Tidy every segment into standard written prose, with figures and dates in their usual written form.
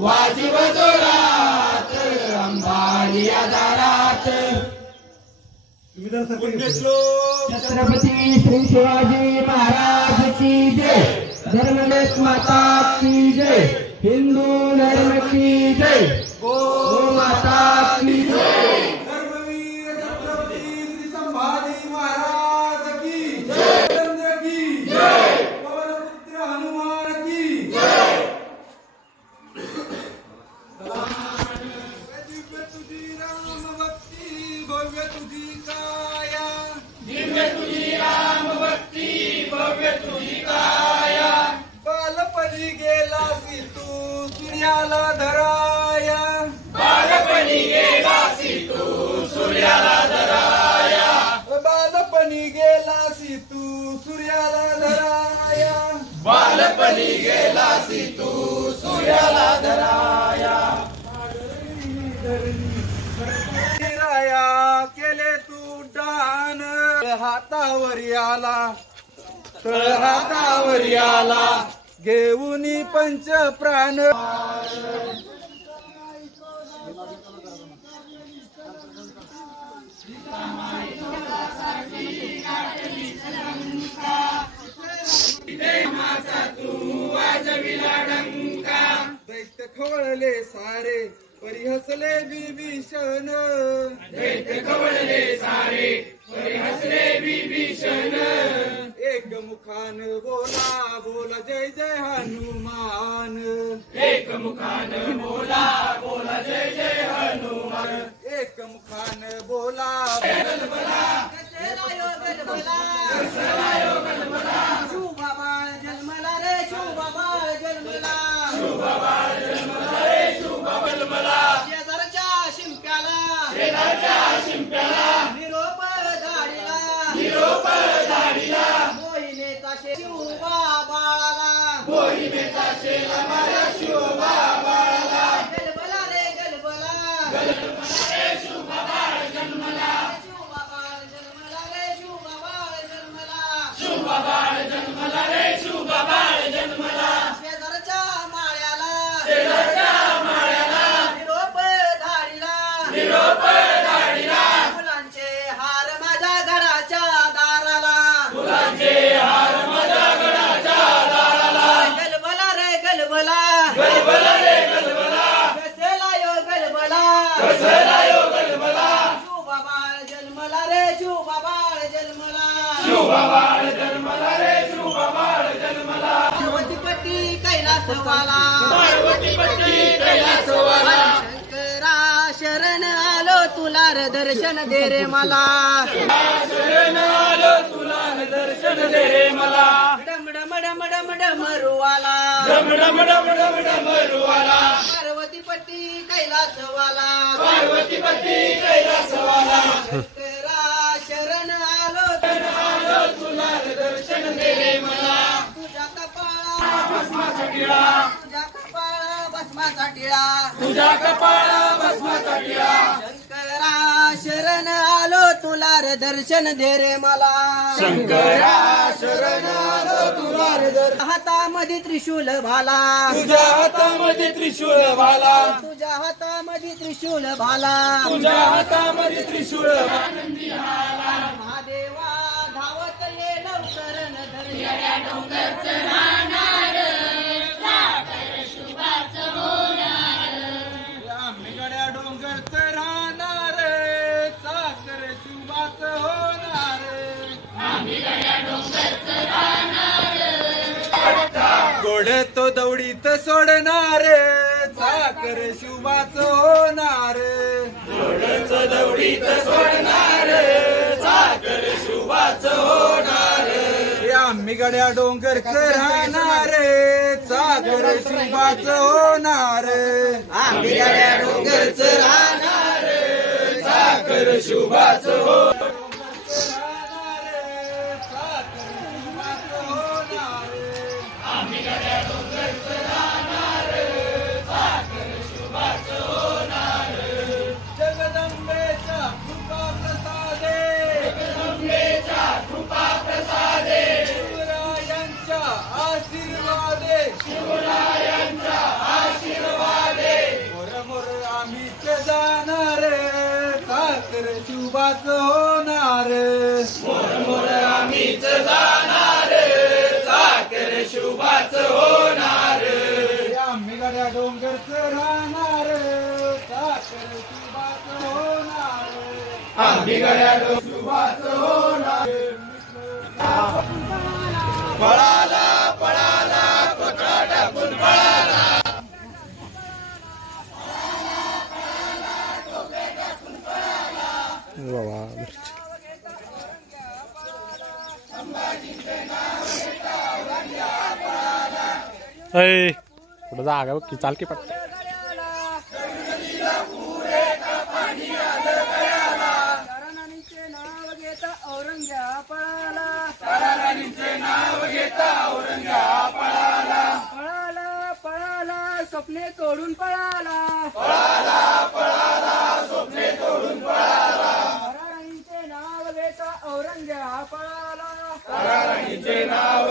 वाजिब जोरात अंबानी आधारात। पुण्यश्लोक छत्रपती श्री शिवाजी महाराज की जय, धर्मलेख माता की जय, हिंदू धर्म की जय, गो माता की जय। धर्मवीर छत्रपती श्री संभाजी महाराज की जय, चंद्र की जय, पवनपुत्र हनुमान की जय। दिव्य तुझी राम भक्ती भव्य तुझी काया, दिव्य तुझी राम भक्ती भव्य तुझी काया। बालपणी गेलासी तू सूर्याला धराया, बालपणी गेलासी तू सूर्याला धराया, बालपणी गेलासी तू सूर्याला धराया, बालपणी गेलासी तू सूर्याला धराया। राया केले तू दान, हातावर आला तळ हातावर आला, घेऊनी पंच प्राण। दैत्य खवळले सारे परी हसले विभीषण, दैत्य खवळले सारे परी हसले विभीषण। एक मुखान बोला बोला जय जय हनुमान, एक मुखान बोला बोला जय जय हनुमान, एक मुखान बोला गलबला कसलायो गलबला, कसलायो गलबला। शुभा बाळ जन्मला रे शुभा बाळ जन्मला, शुभा बाळ जन्मला रे शुभा जन्मला। शेजारच्या शिंप्याला, शेजारच्या शिंप्याला निरोप धाडीला, निरोप धाडीला। मोहिमेचा शिवबा बाळाला, मोहिमेचा शेला माझ्या शिवबा बाळाला। गलबला रे गलबला, गलबला रे शुभा बाळ जन्मला, शुभा बाळ जन्मला रे शुभा बाळ जन्मला, शुभा बाळ जन्मला रे शुभा बाळ जन्मला। शेजारच्या माळ्याला, शेजारच्या माळ्याला निरोप धाडीला, निरोप धाडीला। फुलांचे हार माझ्या घराच्या दाराला, फुलांचे हार माझ्या घराच्या दाराला। गलबला रे गलबला, गलबला रे गलबला। कसला यो गलबला, कसला यो गलबला। शुभा बाळ जन्मला रे शुभा बाळ जन्मला, शुभा बाळ जन्मला रे शुभा बाळ जन्मला। पार्वतीपती कैलासवाला, पार्वतीपती कैलासवाला। शंकरा शरण आलो तुला रे दर्शन दे रे मला, शरण आलो तुला रे दर्शन दे रे मला। डम डम डम डम डमरुवाला, डम डम डम डम डमरुवाला। पार्वतीपती कैलासवाला, पार्वतीपती कैलासवाला। शंकरा शरण आलो तुला रे दर्शन दे रे मला। तुझ्या कपाळा भस्माचा टिळा, तुझ्या कपाळा भस्माचा टिळा, तुझ्या कपाळा भस्माचा टिळा। शंकरा शरण आलो तुला रे दर्शन दे रे मला, शंकरा शरण आलो तुला रे दर्शन। हातामध्ये त्रिशूल भाला, तुझ्या हातामध्ये त्रिशूल भाला, तुझ्या हातामध्ये त्रिशूल भाला, तुझ्या हातामध्ये त्रिशूल भाला। महादेवा धावत ये लवकर नधर्या डोंगरच राहणार, साखर शुभाच होणार। आंबेगड्या डोंगरच राहणार, साखर शुभाच होणार, आंबेगड्या डोंगरच राहणार। गोड तो दौडीत सोडणार, साखर शुभाच होणार, गोड तो दौडीत सोडणार, साखर शुभाच होणार। आंबेगड्या डोंगरच राहणार, साखर शुभाच होणार, आंबेगड्या डोंगरच राहणार, साखर शुभाच होणार। जगदंबेच्या कृपा प्रसादे, जगदंबेच्या कृपा प्रसादे। शिवरायांच्या आशीर्वादे, शिवरायांच्या आशीर्वादे। साखर शुभाच होणार, मोर मोर आम्हीच जाणार, साखर शुभाच होणार. आम्ही गड्या डोंगरच राहणार, साखर शुभाच होणार, आम्ही गड्या शुभाच होणार. पळाला पळाला कोकळा टाकून पळाला, कुठं जागा बघ की चाल की पटकन. ताराराणीचे नाव घेता औरंग्या पळाला, ताराराणीचे नाव घेता औरंग्या पळाला, पळाला पळाला स्वप्ने तोडून पळाला, पळाला पळाला स्वप्ने तोडून पळाला. ताराराणीचे नाव घेता औरंग्या पळाला, ताराराणीचे नाव,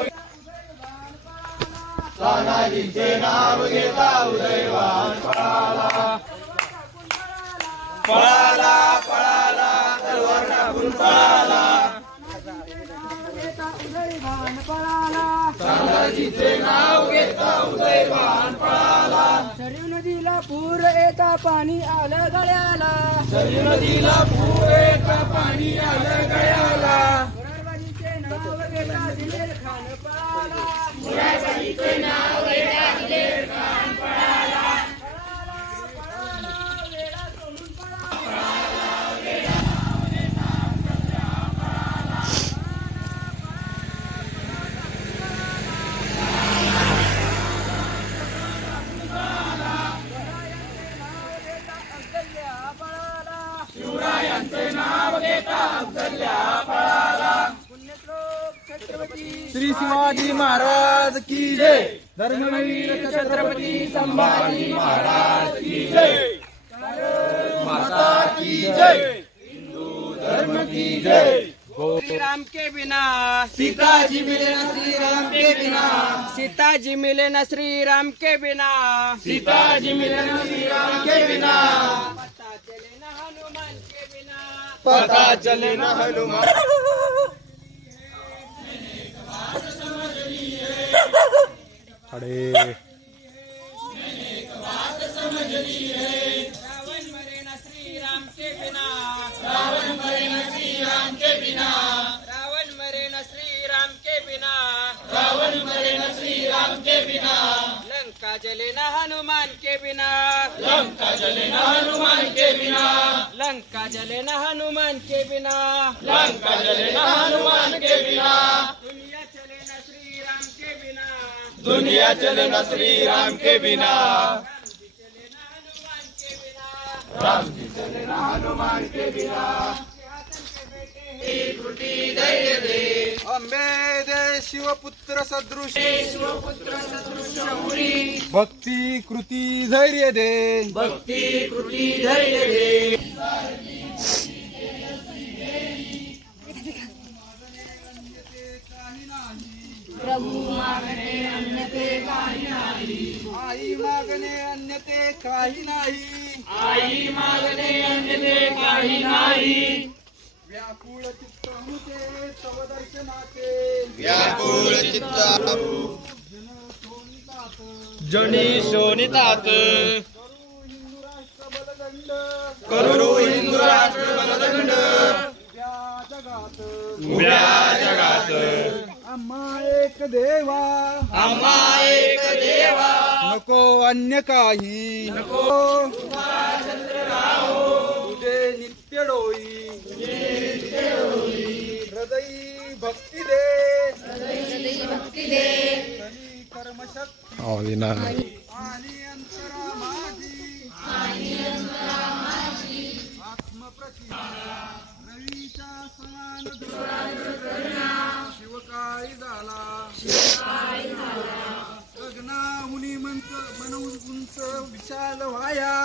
तानाजीचे नाव घेता उदयवान पळाला, पळाला पळाला तलवार टाकून पळाला, घेता उदयवान पळाला, तानाजीचे नाव घेता उदयवान पळाला. सरयू नदीला पूर येता पाणी आलं गळ्याला, सरयू नदीला पूर येता पाणी आलं गळ्याला, मुरारबाजीचे नाव घेता दिलेर खान पळाला, मुरारबाजीचे नाव घेता दिलेर खान पळाला, पळाला वेडा सोडून पळाला, शिवरायांचे नाव घेता अफजल्या पळाला. पुण्यश्लोक छत्रपती श्री शिवाजी महाराज की जय. धर्मवीर छत्रपती संभाजी महाराज की जय. माता की जय. हिंदू धर्म की जय. श्री राम के बिना, सीताजी मिले न श्री राम के बिना, सीताजी मिले न श्री राम के बिना, सीताजी मिले न श्री राम के बिना, पता चले न हनुमान के बिना, पता चले न हनुमान. अरे रावण मरे न श्री राम के बिना, रावण मरे न श्री राम के बिना, रावण मरे न श्री राम के बिना, रावण मरे न श्री राम के बिना, लंका जले न हनुमान के बिना, लंका जले न हनुमान के बिना, लंका जले न हनुमान के बिना, लंका जले न हनुमान के बिना, दुनिया चले न श्री राम के बिना, दुनिया चले न श्री राम के बिना, राम जी चले न हनुमान के बिना, राम जी चले न हनुमान के बिना. त्रुटी धैर्य दे, अंबे दे शिवपुत्र सदृश, शिवपुत्र सदृश मुनी, भक्ती कृती धैर्य दे, भक्ती कृती धैर्य दे. आई मागणे अन्यते काही नाही, आई मागणे अन्यते काही नाही, व्याकुळ चित्त होते तव दर्शनाचे, व्याकुळ चित्त जनी शोनितात, करू हिंदू राष्ट्र बलदंड, उभ्या जगात. आम्हा एक देवा, आम्हा एक देवा, नको अन्य काही, नको तुझे नित्य डोई, हृदयी भक्ती दे, खरी कर्मशक्ती ना आणि अंतरा माझी, आत्मप्रती रवीच्या समान शिवकाळी झाला, गगनाहुनी मन उंच विशाल व्हाया,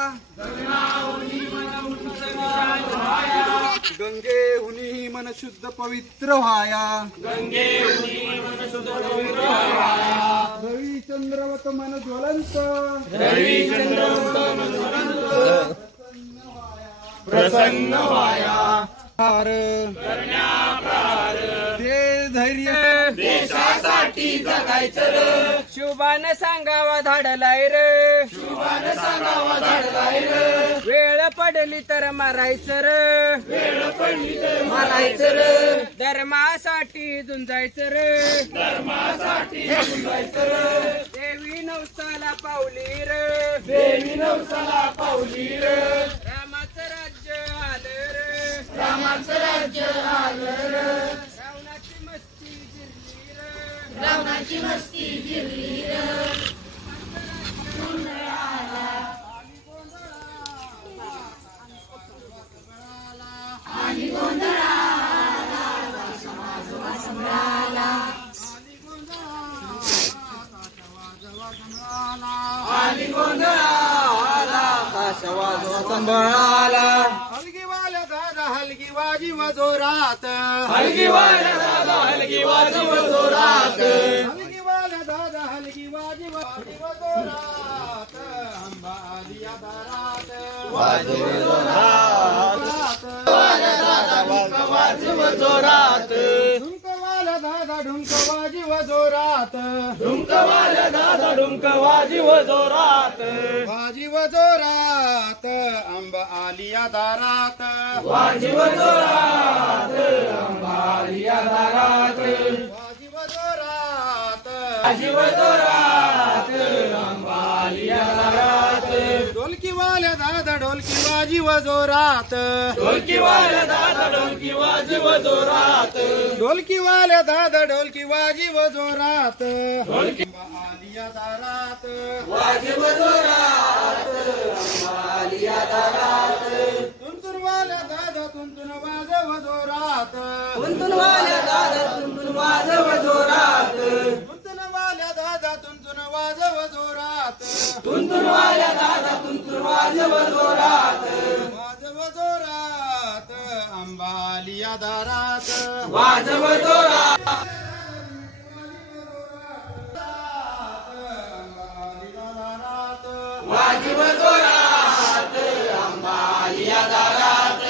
गंगेहुनी मन शुद्ध पवित्र व्हाया, रविचंद्रवत मन ज्वलंत, प्रसन्न व्हाया ते धैर्य देशासाठी जगायचं र शुभान सांगावा धाडलाय रे शुभान सांगावा धाडलाय र वेळ पडली तर मारायचं रे वेळ पडली तर मारायचं र धर्मासाठी झुंजायचं रे धर्मासाठी झुंजायचं र देवी नवसाला पावली रे देवी नवसाला पावली र रामाचं राज्य आलं रे रामाचं राज्य आलं र रावणाची मस्ती जिरली रे रावणाची मस्ती जिरली र आणि गोंधळाला आणि गोंधळाला काशवाजो संभळाला हलगी वाल्या दादा हलगी वाजी वजोरात हलगी वाल्या दादा हलगी वाजी वजोरात हलगी वाल्या दादा हलगी वाजी वजोरात अंबा आलिया दारात वाजी वजोरात वाल्या दादा वाजी वजोरात ढुंक वाल्या दादा ढुंक वाजी वजोरात ढुंक वाल्या दादा ढुंक वाजी वजोरात वाजी वजोरात अंबा आलिया दारात वाजी वजोरात अंबालिया दारात वाजी वजोरात वाजी वजोरात अंबालिया दारात ढोलकी वाल्या दादा ढोलकी वाजी वजोरात ढोलकी वाल्या दादा ढोलकी वाजी वजोरात ढोलकी वाल्या दादा ढोलकी वाजी वजोरात ढोलकी आलिया दारात वाजी वजोरात अंबालिया दारात तुंतुन वाल्या दादा तुंतुन वाज वजोरात तुंतुन वाल्या दादा तुंतुन वाज वजोरात तुंतुन वाल्या दादा तुंतुन वाज वजोरात तुंतुन वाल्या दादा तुंतुन वाज वजोरात वाज वजोरात अंबालिया दारात वाज वजोरात वाजी वजोरात अंबालिया दारात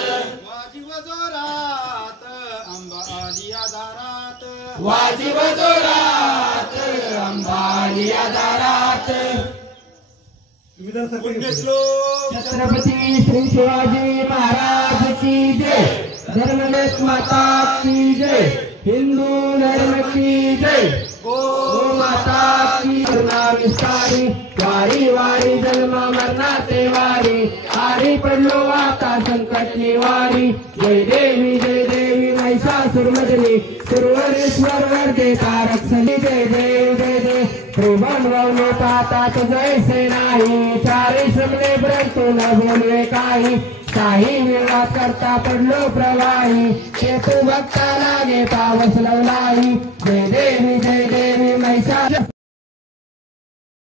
वाजी वजोरात अंबालिया दारात वाजी वजोरात अंबालिया दारात छत्रपती श्री शिवाजी महाराज की जय धर्मलेख माता की जय हिंदू धर्म की जय गो माता की करुणा विस्तारी वारी वारी जन्म मरणाचे वारी आरी पडलो आता संकट निवारी जय देवी महिषासुरमर्दिनी सुरवरेश्वर वर्धे तारक्षणी जय देव जय देव त्रिभुवन ववने पाहता जैसे नाही चारी श्रमले परंतु न बोलवे काही काही विवाद करता पडलो प्रवाही हेतू भक्ता लागे पावस लवलाई जय देवी महिषा